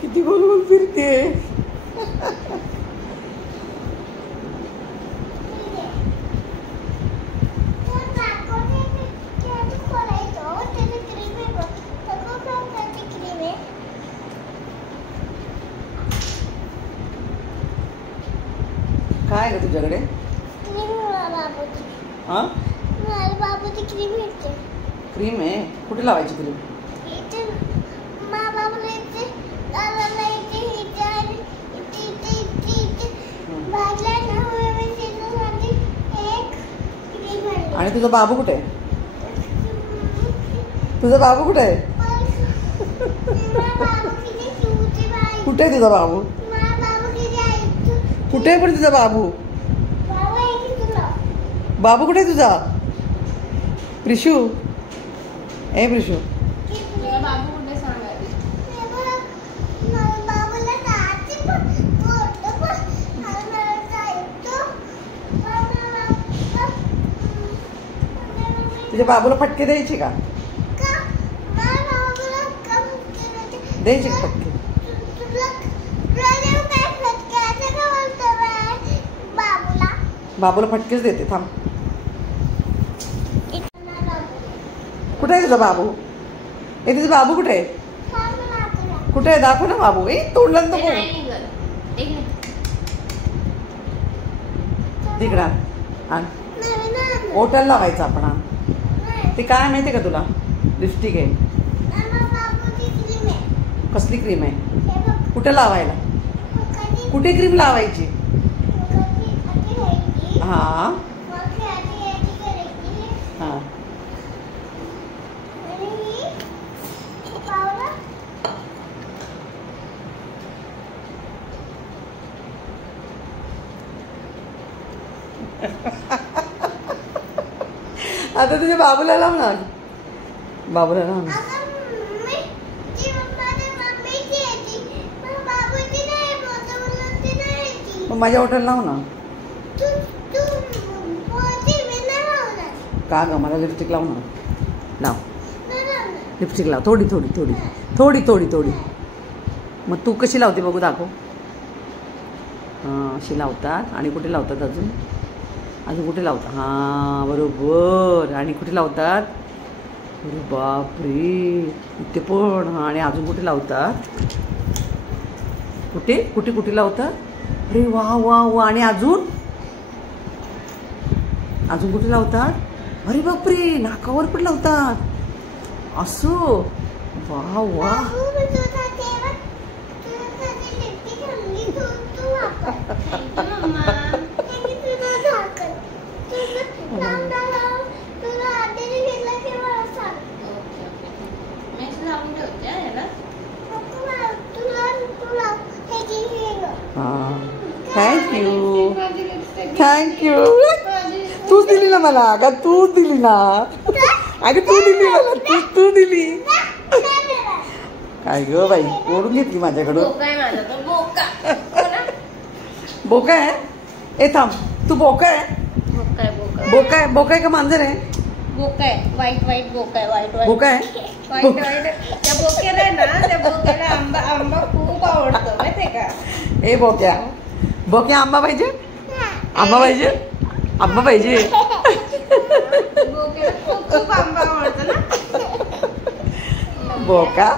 किती गोल गोल फिरते. काय ग तुझ्याकडे? हाँ बाबूची क्रीम आहे. क्रीम आहे? कुठे लावायची क्रीम? आणि तुझा बाबू कुठे आहे? तुझा बाबू कुठे आहे? कुठे आहे तुझा बाबू? कुठे आहे पण तुझा बाबू? बाबू कुठे आहे तुझा? प्रिशू, ए प्रिशू, तुझ्या बाबूला फटके द्यायचे का? द्यायचे का फटके? बाबूला फटकेच देते. थांब. कुठे आहे तुझा बाबू? ए तुझा बाबू कुठे आहे? कुठे आहे? दाखव ना बाबू. ए तोडलं नको तिकडा. आण ओटल लावायचं आपण. आण ते काय माहितीये का तुला? लिपस्टिक आहे. कसली क्रीम आहे? कुठे लावायला? कुठे क्रीम लावायची? हा हा आता तुझ्या बाबूला लाव ना. बाबूला लाव ना. माझ्या हॉटेल लाव ना. का ग? मला लिपस्टिक लाव ना. लाव लिपस्टिक लाव. थोडी थोडी थोडी थोडी थोडी थोडी. मग तू कशी लावते बघू, दाखव. हां अशी लावतात. आणि कुठे लावतात अजून? अजून कुठे लावतात? हां बरोबर. आणि कुठे लावतात? अरे बापरे इथे पण. हां आणि अजून कुठे लावतात? कुठे कुठे कुठे लावतात? अरे वा वा वा. आणि अजून अजून कुठे लावतात? अरे बापरे नाकावर पण लावतात. असो. वा वा. Thank you thank you. तूच दिली ना मला. अगं तूच दिली ना. अगं तू दिली मला. तू दिली. काय ग बाई ओढून घेतली माझ्याकडून. बोका आहे? ए थांब. तू बोका आहे? बोका आहे? बोका आहे का मांजर आहे? बोका आहे. व्हाईट व्हाईट बोका आहे. व्हाईट व्हाईट बोका आहे. White white. त्या बोक्याला ना, त्या बोक्याला आंबा आंबा खूप आवडतो माहितीये का? ए बोक्या. बोक्या आंबा पाहिजे? आंबा पाहिजे? आंबा पाहिजे? बोक्याला खूप खूप आंबा आवडतो ना. बोका